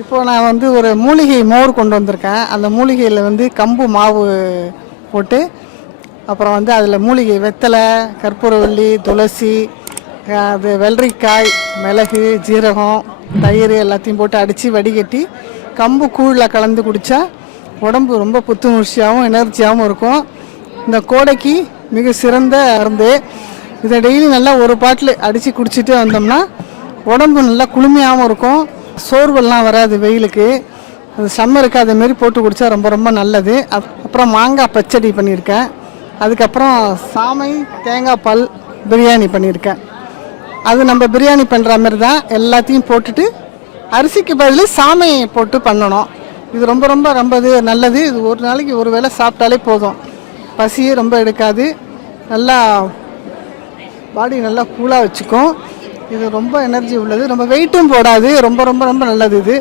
இப்போ நான் வந்து ஒரு மூலிகை மோர் கொண்டு வந்திருக்கேன். அந்த மூலிகையில் வந்து கம்பு மாவு போட்டு, அப்புறம் வந்து அதில் மூலிகை வெத்தலை, கற்பூரவள்ளி, துளசி, அது வெள்ளரிக்காய், மிளகு, ஜீரகம், தயிர் எல்லாத்தையும் போட்டு அடித்து வடிகட்டி கம்பு கூழில் கலந்து குடித்தா உடம்பு ரொம்ப புத்துணர்ச்சியாகவும் எனர்ஜியாகவும் இருக்கும். இந்த கோடைக்கு மிக சிறந்த மருந்து. இதை டெய்லி நல்லா ஒரு பாட்டில் அடித்து குடிச்சிட்டு வந்தோம்னா உடம்பு நல்லா குளுமையாகவும் இருக்கும். சோர்வெல்லாம் வராது வெயிலுக்கு. அது சம்மருக்கு அதேமாரி போட்டு குடித்தா ரொம்ப ரொம்ப நல்லது. அப்புறம் மாங்காய் பச்சடி பண்ணியிருக்கேன். அதுக்கப்புறம் சாமை தேங்காய் பால் பிரியாணி பண்ணியிருக்கேன். அது நம்ம பிரியாணி பண்ணுற மாதிரி தான். எல்லாத்தையும் போட்டுட்டு அரிசிக்கு பதில் சாமையை போட்டு பண்ணணும். இது ரொம்ப ரொம்ப ரொம்ப நல்லது. இது ஒரு நாளைக்கு ஒரு வேளை சாப்பிட்டாலே போதும். பசியே ரொம்ப எடுக்காது. நல்லா பாடி நல்லா கூலாக வச்சுக்கும். இது ரொம்ப எனர்ஜி உள்ளது. ரொம்ப வெயிட்டும் போடாது. ரொம்ப ரொம்ப ரொம்ப நல்லது இது.